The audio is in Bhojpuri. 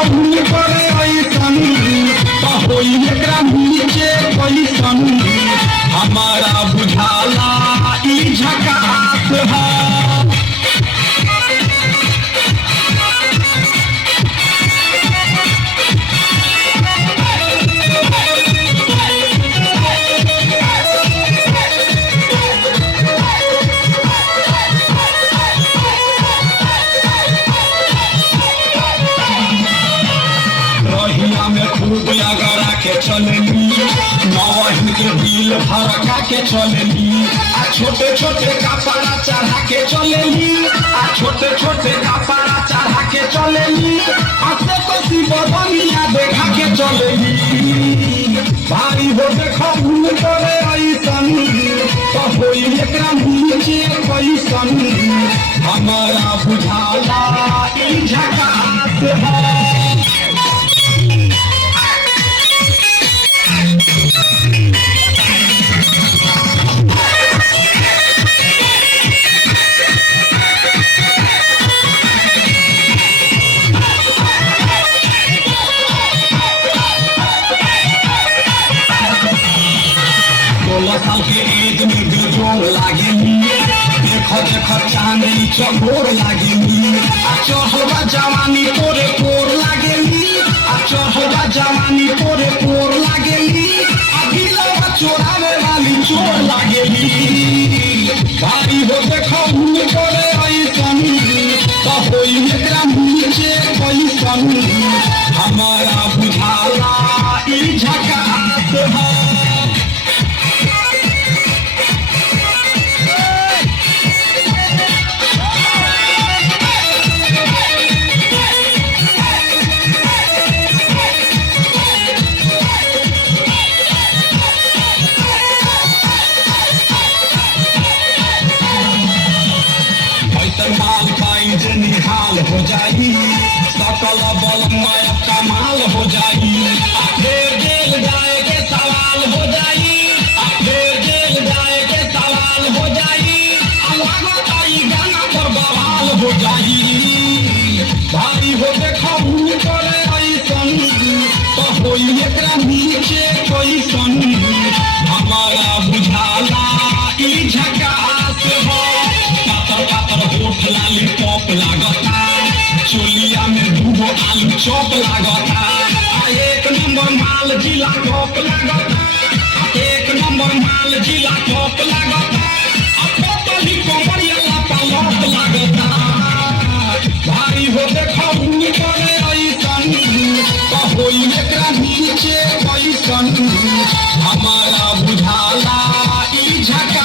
देखौन करे ऐसन तो होई एकरा नीचे कैसन हमारा बुझाला ई झकास है। रहिया में खूब लगा के चलनी नौहिन के दिल भड़का के चलनी आ छोटे छोटे कपड़ा चढ़ा के चलनी आ छोटे छोटे कपड़ा चढ़ा के चलनी आसे कोसी बदनिया देखा के चलनी भाई हो देखौन करे ऐसन तो होई एकरा नीचे कैसन हमारा बुझाला ई झकास है। साल के एज में बेजोड़ लागेली देख चांदी चकोर लागेली आ चढ़वा जवानी तोरे कोर लागेली आ चढ़वा जवानी तोरे कोर लागेली आ दिलवा चोरावे वाली चोर लागेली भाई हो देखौन करे ऐसन तो होई एकरा नीचे कैसन हमारा बुझाला ई झकास है। माल पाई जे निहाल हो जाई सकल बल में कमाल हो जाई फिर जेल जाए के सवाल हो जाई फिर जेल जाए के सवाल हो जाई लागत आई गाना पर बवाल हो जाई भाई हो देखौन करे ऐसन तो होई एकरा नीचे कैसन हमारा बुझाला ई झकास है। होठ लाली पॉप लागता चोलिया में दूगो आलू चौप लागता एक नंबर माल जिला टॉप लागता एक नंबर माल जिला टॉप लागता पतली कमरिया लापालॉप लागता भाई हो देखौन करे ऐसन तो होई एकरा नीचे कैसन हमारा बुझाला ई झकास